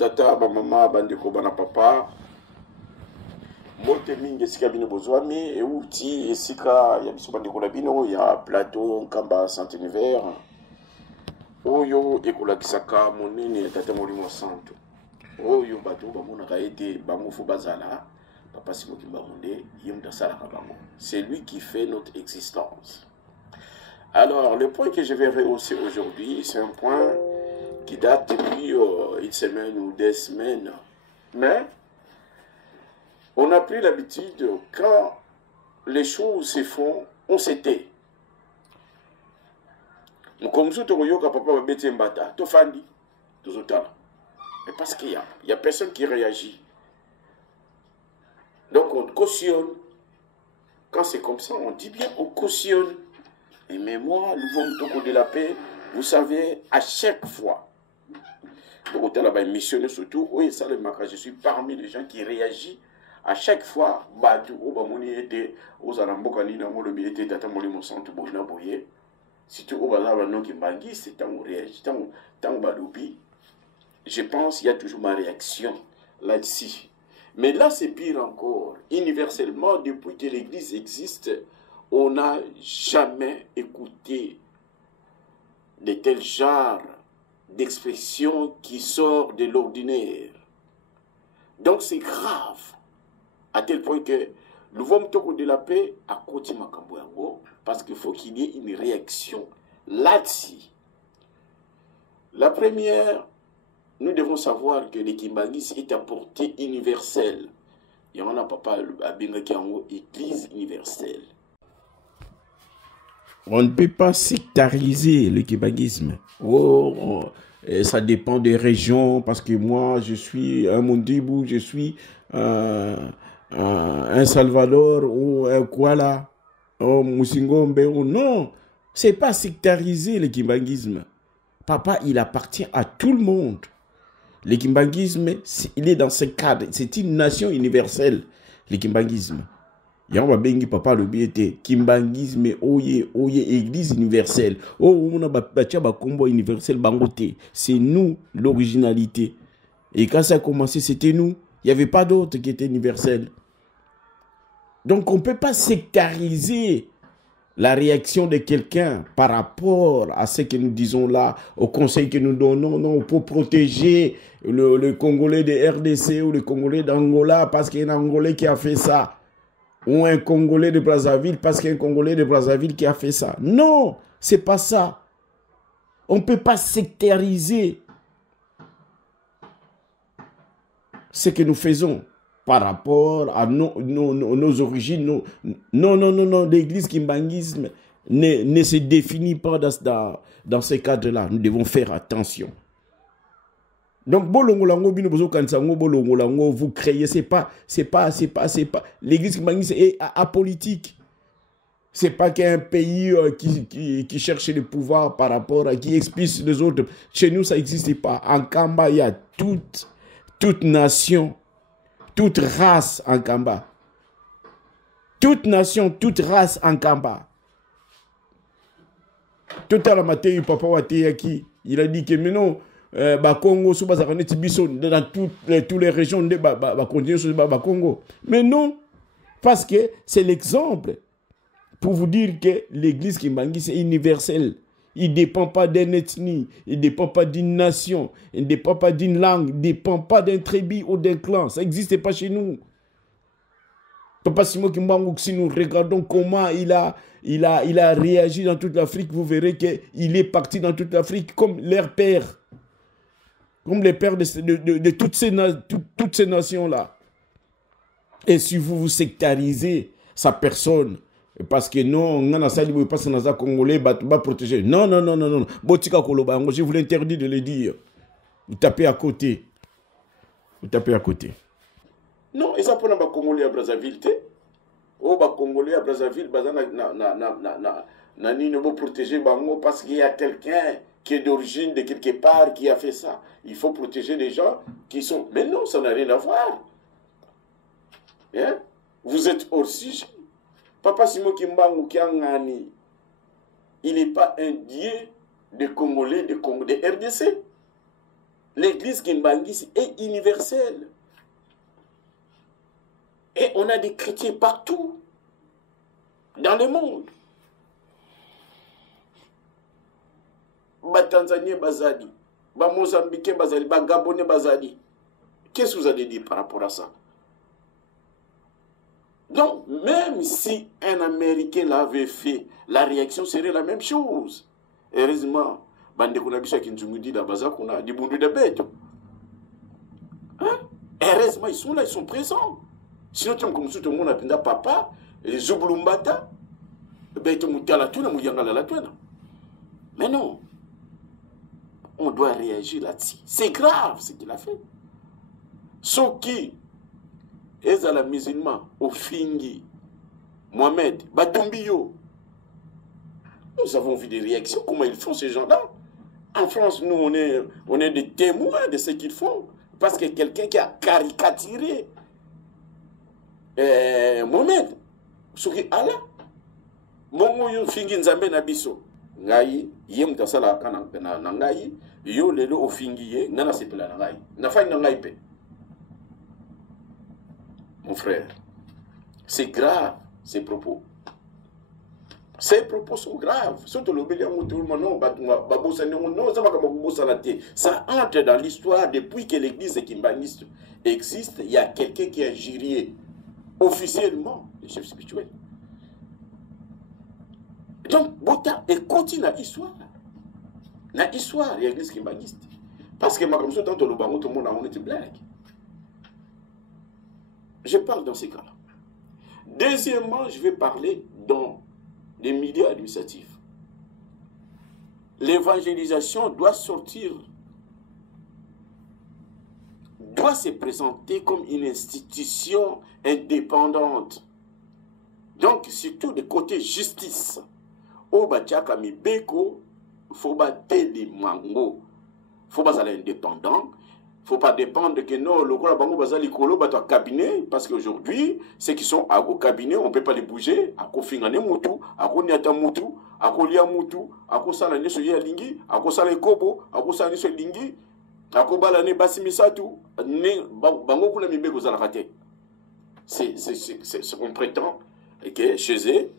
tata, ba maman, bandeko, bana papa. Mote mingi esika bino bozwami et outi esika ya biso bandeko na bino ya plateau Nkamba Saint Univers. Oyo ekolakisaka monene ya tata Molimo Santo. Oyo bato bamonaka ete bango fo bazala papa Simon Kimbangunde yemda salaka bango. C'est lui qui fait notre existence. Alors, le point que je vais rehausser aujourd'hui, c'est un point qui date depuis une semaine ou des semaines. Mais, on a pris l'habitude, quand les choses se font, on se tait. Comme ça, papa va bêter un bata, to fandi, to zotala. Mais parce qu'il y a personne qui réagit. Donc, on cautionne. Quand c'est comme ça, on dit bien, on cautionne. Mais moi, le vent de la paix, vous savez, à chaque fois, surtout, oui, ça, je suis parmi les gens qui réagissent à chaque fois. Je pense qu'il y a toujours ma réaction là-dessus. Mais là, c'est pire encore. Universellement, depuis que l'Église existe, on n'a jamais écouté de tels genres d'expressions qui sortent de l'ordinaire. Donc c'est grave, à tel point que nous vont de la paix à côté Makamboyango, parce qu'il faut qu'il y ait une réaction là-dessus. La première, nous devons savoir que le Kimbanguisme est à portée universelle. Il y en a papa à Bengakiango, Église universelle. On ne peut pas sectariser le kimbanguisme. Ça dépend des régions, parce que moi, je suis un Mondibou, je suis un Salvador ou un Kuala, un Musingombe. Non, c'est pas sectariser le kimbanguisme. Papa, il appartient à tout le monde. Le kimbanguisme, il est dans ce cadre. C'est une nation universelle, le kimbanguisme. Yamba bengi papa le biete kimbanguisme oye église universelle. On a batia ba combo universel bangote. C'est nous l'originalité. Et quand ça a commencé, c'était nous. Il n'y avait pas d'autre qui était universel. Donc on ne peut pas sectariser la réaction de quelqu'un par rapport à ce que nous disons là, au conseil que nous donnons, non, pour protéger le Congolais de RDC ou le Congolais d'Angola parce qu'il y a un Angolais qui a fait ça. Ou un Congolais de Brazzaville parce qu'il y a un Congolais de Brazzaville qui a fait ça. Non, c'est pas ça. On ne peut pas sectariser ce que nous faisons par rapport à nos origines. Non, l'église kimbanguisme ne se définit pas dans ce cadre-là. Nous devons faire attention. Donc, vous créez, c'est pas. L'église kimbanguisme est apolitique. C'est pas qu'un pays qui cherche le pouvoir par rapport à qui expulse les autres. Chez nous, ça n'existe pas. En Kamba, il y a toute nation, toute race en Kamba. Toute nation, toute race en Kamba. Tout à la matin, papa Wateyaki, il a dit que maintenant, Congo, dans toutes les régions de Congo. Mais non, parce que c'est l'exemple pour vous dire que l'église Kimbanguisme est universelle. Il ne dépend pas d'une ethnie, il ne dépend pas d'une nation, il ne dépend pas d'une langue, il ne dépend pas d'un tribu ou d'un clan. Ça n'existe pas chez nous. Papa Simon Kimbangu, si nous regardons comment il a réagi dans toute l'Afrique, vous verrez qu'il est parti dans toute l'Afrique comme leur père. Comme les pères de toutes ces nations-là. Et si vous sectarisez sa personne, parce que non, on a sali parce que nous Congolais va protéger. Non. Botika Koloba, je vous l'interdis de le dire. Vous tapez à côté. Non, et ça pour les Congolais à Brazzaville. Oh, les Congolais à Brazzaville, ne vont protéger Bango parce qu'il y a quelqu'un qui est d'origine de quelque part qui a fait ça. Il faut protéger les gens qui sont... Mais non, ça n'a rien à voir. Hein? Vous êtes hors sujet. Papa Simon Kimbangu Kiangani, il n'est pas un dieu de Congolais, de RDC. L'église Kimbangisi est universelle. Et on a des chrétiens partout dans le monde. Ba Tanzanie bazali, ba Mozambique bazali, ba Gabonais bazali. Qu'est-ce que vous allez dire par rapport à ça? Donc, même si un Américain l'avait fait, la réaction serait la même chose. Heureusement, bande kunabisha kinzungudi da bazakuna di bundu de bête. Hein? Heureusement, ils sont là, ils sont présents. Sinon, tu comme tout le monde a papa, les Zubulumbata, bête mutala tuna muyangala la tuna. Mais non. On doit réagir là-dessus. C'est grave ce qu'il a fait. Ceux qui est à la musulman, au Fingi, Mohamed, Batombio, nous avons vu des réactions. Comment ils font ces gens-là? En France, nous, on est des témoins de ce qu'ils font. Parce que quelqu'un qui a caricaturé Mohamed, ce qui Allah, Mongo yo Fingi Nzambe Nabiso, Ngai, Yem Tasala Kana Nangai, Yo Lelo au Fingi, Nana Sepela Nangai, Nafai Nangai Pe. Mon frère, c'est grave ces propos. Ces propos sont graves. Ça entre dans l'histoire depuis que l'église kimbaniste existe. Il y a quelqu'un qui a géré officiellement les chefs spirituels. Donc, Bota est continue dans l'histoire. Dans l'histoire de l'église kimbaniste. Parce que comme ça, tout le monde a été blague. Je parle dans ces cas-là. Deuxièmement, je vais parler dans les milieux administratifs. L'évangélisation doit sortir, doit se présenter comme une institution indépendante. Donc, surtout du côté justice. Au Batiaka Mibeko, il faut battre des mangos. Il faut pas aller indépendant. Il ne faut pas dépendre que non, le gros bango bazali kolo bato cabinet parce qu'aujourd'hui ceux qui sont au cabinet on ne peut pas les bouger à kofingane mutu à koniata mutu à kolia mutu à kosala neso ya lingi à kosala kobo à kosala neso lingi à kobala ne basimisatu ne bango kula mibe kozala kate c'est on prétend que chez eux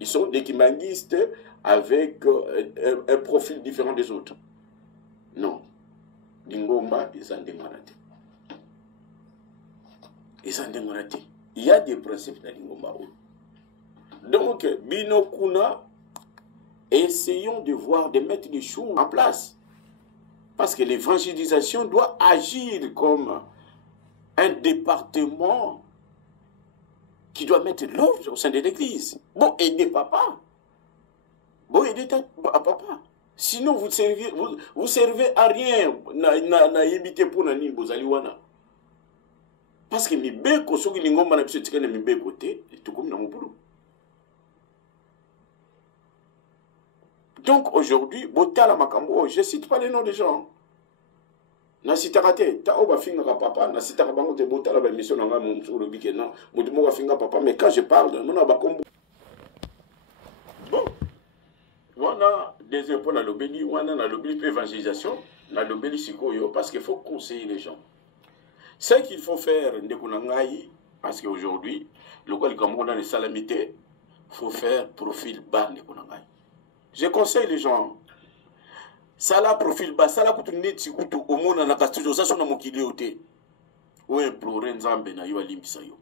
ils sont des kimbangistes avec un profil différent des autres. Non. Lingomba, ils ont démorati. Ils ont démorati. Il y a des principes dans Lingomba. Donc, Binokuna, essayons de voir, de mettre les choses en place. Parce que l'évangélisation doit agir comme un département qui doit mettre l'ordre au sein de l'église. Bon, aidez papa. Bon, aidez papa. Sinon, vous servez à rien. Na yebite pour nani bozaliwana. Parce que mi beko soki lingomba na biso tikana mi beko te, tout comme na mobulu. Donc aujourd'hui, botala makambo, je cite pas les noms des gens. Na sitarate, ta oba finga papa, na sitara bango te botala ba mission na ngam sur le bikena, modimo ba finga papa, mais quand je parle, non na ba kombo. Bon. On a des impôts dans l'obéli, on a dans l'obéli évangélisation, dans l'obéli sikoyo, parce qu'il faut conseiller les gens. Ce qu'il faut faire, parce qu'aujourd'hui, le quoi, comme on a les salamités, il faut faire profil bas. Je conseille les gens. Ça là, profil bas, ça là, quand on est au monde, on a castujo, ça, c'est mon kilioté. Ou implorer Nzambe na yo alimbisa yo.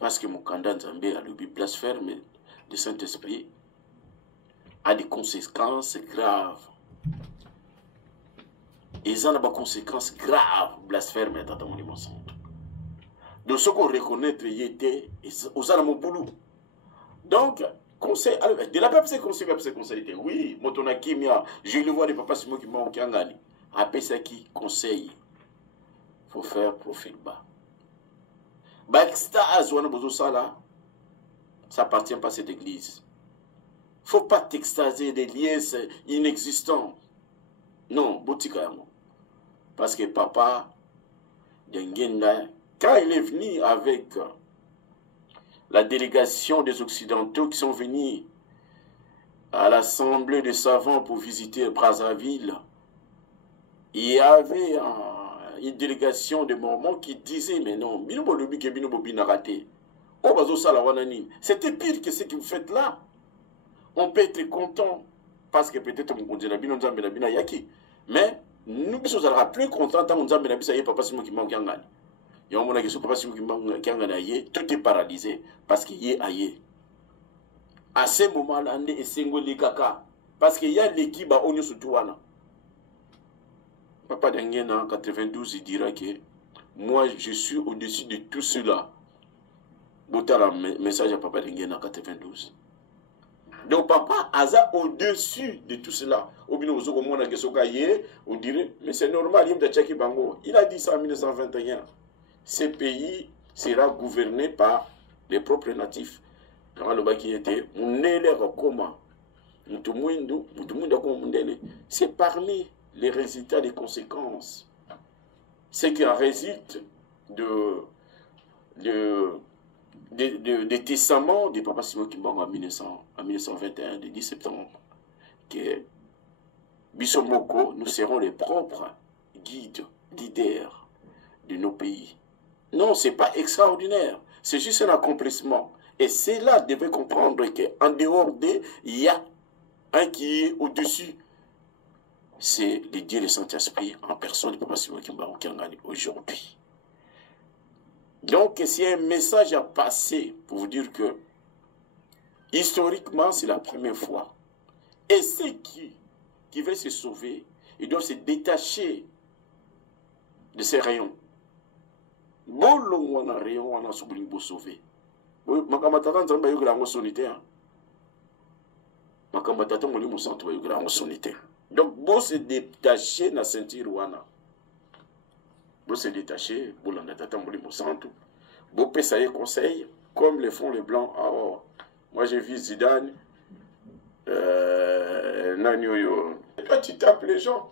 Parce que mon candidat Nzambe a le blasphème du Saint-Esprit a des conséquences graves. Et ça a des conséquences graves, blasphème et dans mon centre. Donc, ce qu'on reconnaît, il était aux armes au boulot. Donc, conseil, de la pape, c'est conseil. Oui, Motona Kimia, je le vois des papas Simon qui m'ont gagné. Après ça, qui conseille, il faut faire profil bas. Extase, ça appartient pas à cette église. Il ne faut pas t'extaser des liesses inexistants. Non, Boutikaamo. Parce que papa, Dengenda, quand il est venu avec la délégation des Occidentaux qui sont venus à l'Assemblée des savants pour visiter Brazzaville, il y avait une délégation de Mormons qui disait, mais non, c'était pire que ce que vous faites là. On peut être content parce que peut-être mais nous sommes plus contents tant que nous sommes papa Simon qui manque un tout est paralysé parce qu'il y a à ce moment-là, on est kaka parce qu'il y a l'équipe à Onyo Soutouana. Papa Denguena en 92, il dira que moi je suis au-dessus de tout cela. Botala message à Papa Denguena en 92. Donc papa Aza au-dessus de tout cela. On dirait, mais c'est normal, il a dit ça en 1921. Ce pays sera gouverné par les propres natifs. C'est parmi les résultats des conséquences. Ce qui en résulte des testaments de Papa Simon Kimbangu en 1921, le 10 septembre, que Bissomoko, nous serons les propres guides, leaders de nos pays. Non, ce n'est pas extraordinaire, c'est juste un accomplissement. Et c'est là devait comprendre qu'en dehors d'eux, il y a un qui est au-dessus. C'est le Dieu, le Saint-Esprit, en personne de Papa Simon Kimbangu qui en gagne aujourd'hui. Donc, c'est un message à passer pour vous dire que, historiquement, c'est la première fois. Et ceux qui veulent se sauver, ils doivent se détacher de ces rayons. Bolo wana rayon wana soubli bo sauver. Makamatata nzamba yokela ngo sonité. Makamatata moli musantu ba yokela ngo sonité. Donc, bo se détacher na ceinture wana. Bo se détacher, bo la tata moli musantu. Bo pesaye conseil, comme le font les blancs. Alors, moi j'ai vu Zidane, Nanyoyo. Et toi tu tapes les gens.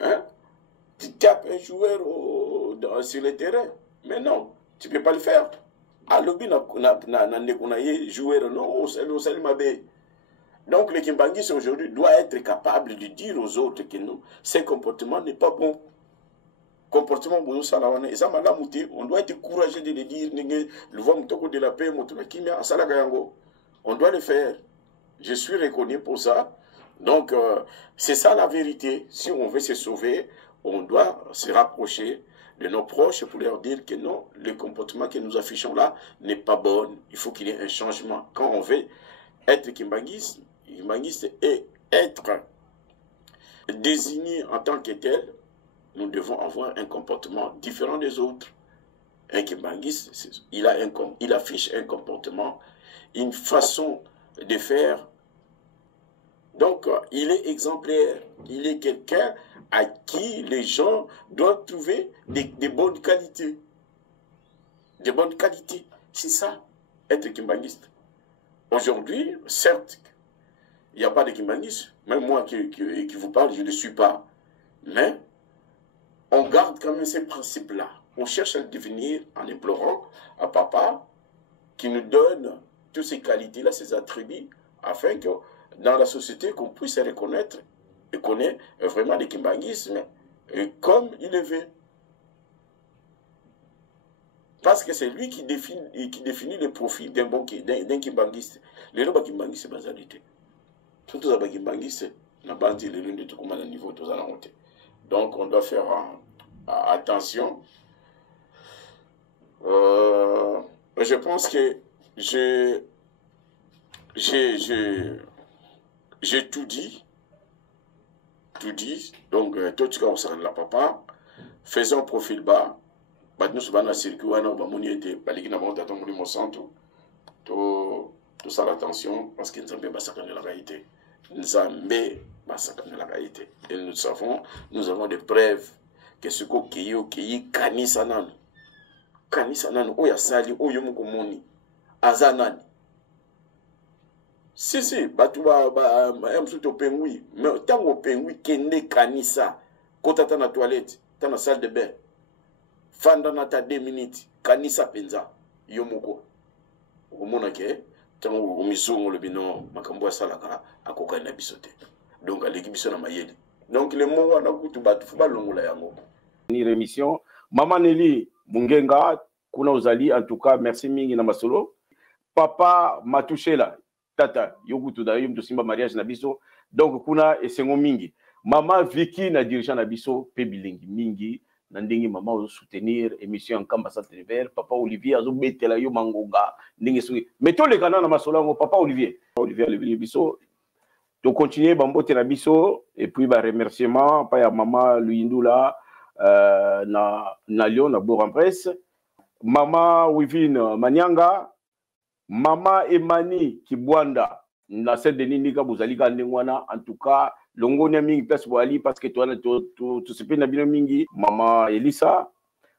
Hein? Tu tapes un joueur sur le terrain. Mais non, tu ne peux pas le faire. À l'obi, joueur, non, c'est mabé. Donc, le Kimbangis aujourd'hui doit être capable de dire aux autres que non, ce comportement n'est pas bon. Comportement, on doit être courageux de le dire. De la paix, on doit le faire. Je suis reconnu pour ça. Donc, c'est ça la vérité. Si on veut se sauver, on doit se rapprocher de nos proches pour leur dire que non, le comportement que nous affichons là n'est pas bon. Il faut qu'il y ait un changement. Quand on veut être Kimbangiste et être désigné en tant que tel, nous devons avoir un comportement différent des autres. Un Kimbangiste, il affiche un comportement, une façon de faire. Donc, il est exemplaire. Il est quelqu'un à qui les gens doivent trouver des bonnes qualités. Des bonnes qualités. C'est ça, être Kimbangiste. Aujourd'hui, certes, il n'y a pas de Kimbangiste. Même moi qui vous parle, je ne le suis pas. Mais on garde quand même ces principes-là. On cherche à le devenir en implorant à Papa qui nous donne toutes ces qualités-là, ces attributs, afin que dans la société, qu'on puisse se reconnaître et connaître vraiment le kimbangisme comme il le veut. Parce que c'est lui qui définit le profil d'un kimbangiste. Les gens kimbangiste, c'est basalité. Tout ça, kimbangiste, n'a pas dit les lunes de tout comme à niveau de la montée. Donc, on doit faire attention. Je pense que j'ai tout dit. Donc, tout ce qu'on s'en la papa, faisons profil bas. Nous sommes dans le circuit, nous avons été, tout ça l'attention, parce que nous avons massacré la réalité. Nous avons massacré la réalité. Et nous savons, nous avons des preuves que ce qui est Kanisanan. Kanisanan, Oya Sali, Oyomukomoni, Azanan. Si, Batouba, Msuto Pengui, mais tant au Pengui, Kende Kanisa, quand tu as la toilette, tu as la salle de bain, Fanda ta 2 minutes, Kanisa Penza, Yomoko. Au Monake, tant au Misson, le binon, Makamboa Salaka, à Kokana Bisote. Donc, à l'équipe, na Mayeli. Donc le mot wana kutu batu fuba longola yango. Ni émission Maman Nelly Mungenga kuna uzali en tout cas merci mingi na masolo. Papa Matushela tata yokutu da yum to simba mariage na biso donc kuna esengo mingi. Maman Vicky na dirigeant na biso pe bilingi mingi na ndenge mama ozo soutenir émission en Kamba Centre Univers. Papa Olivier azo betela yo mangonga ndenge sungi meto le kana na masolo ngo papa Olivier le biso to continuer bambote na biso et puis ba remerciement pa ya mama Luindula na Lyon na Bourg-en-Bresse, mama Wivine Manyanga, mama Emani Kibwanda na Saint-Denis nika bozalika ndengwana en tout cas longonia mingi place boali parce que toi tu sepe na bino mingi mama Elisa,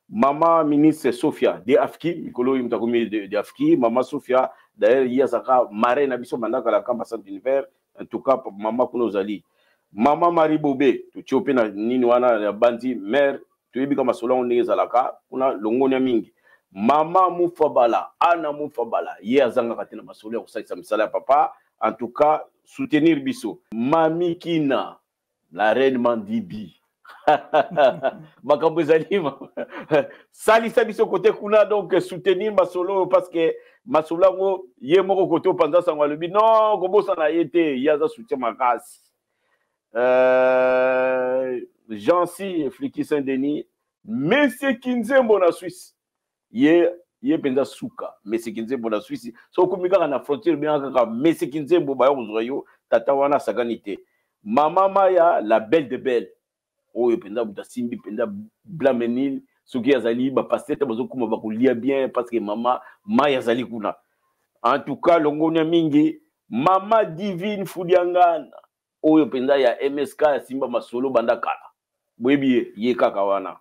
mama ministre Sophia de Afki mikolo yimtakomi de Afki, mama Sophia d'ailleurs yasaka mare na biso mandaka la Kamba Centre Univers en tout cas mama kuna ozali mama Marie Bobé tu chope na nini wana ya bandi mère tu yebi kama solo ndenge zalaka kuna longonia mingi mama Mufabala ana Mufabala ye azanga katina masolo ya kusaisa misala ya papa en tout cas soutenir biso mami Kina la reine Mandibi makambo ezali salisa biso côté kuna donc soutenir masolo parce que masolo ngo ye moko côté panza sango alobi non kobosa na yete yaza soutien makasi Jean-Si Fliki Saint-Denis Monsieur Kinzembo na Suisse ye penza suka Monsieur Kinzembo na Suisse so komika na frontière bien kaka Monsieur Kinzembo ba yo tata wana saganité mama Maya la belle de belle oyo penza buta simbi penza blamenil soki azali ba pasteur bazo kuma ba kolia bien parce que mama Maya azali kuna en tout cas longonia mingi mama Divine Fudiangana oyo penza ya MSK ya simba masolo banda kala boyebi ye kaka wana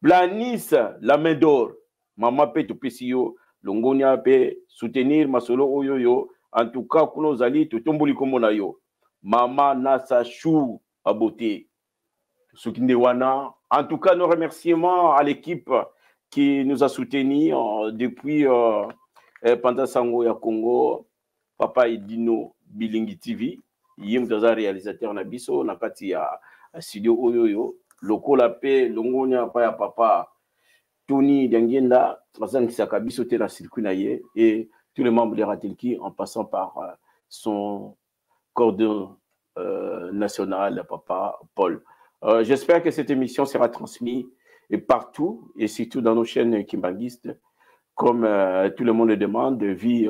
Planis la main d'or mama pe to pesio longonia pe soutenir masolo oyo yo en tout cas kuno zali to tomboli kombo na yo mama Nasa Chou aboté Soukinde wana en tout cas nos remerciements à l'équipe qui nous a soutenus depuis pendant Sango ya Congo papa Edino Bilingi TV yim daza réalisateur na biso na kati ya studio oyoyo lokola pe longonya pa ya papa Tony Dangenda bazan kisaka biso te na circuit na ye et tous les membres de Ratelki en passant par son cordon national papa Paul. J'espère que cette émission sera transmise et partout et surtout dans nos chaînes kimbanguistes comme tout le monde le demande, vu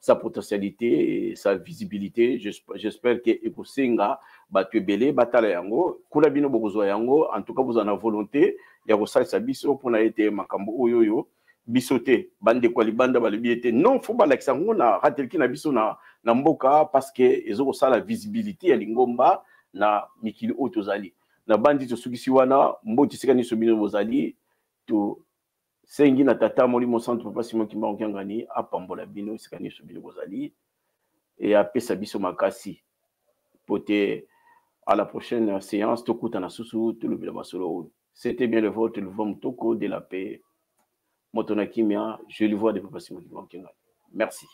sa potentialité et sa visibilité. J'espère que Ekosenga batu belé batala yango kula bino bokozwa yango en tout cas vous en avez volonté ya ko salisa biso pour na été makambo oyoyo bisoté bande kwa libanda balibiete non faut ba lakisa ngo na Ratelki na biso na mboka parce que ezo ko sala visibilité ya lingomba na mikili otozali na bandi to sukisi wana mboti sikani so bino bozali to sengi na tata molimo centre papa Simon Kimba Okiangani apambola bino sikani so bino bozali et apesa biso makasi pote à la prochaine séance tokuta na susu tout le masolo. C'était bien le vôtre le vom toko de la paix motona kimia je le vois de papa Simon Kimba Okiangani. Merci.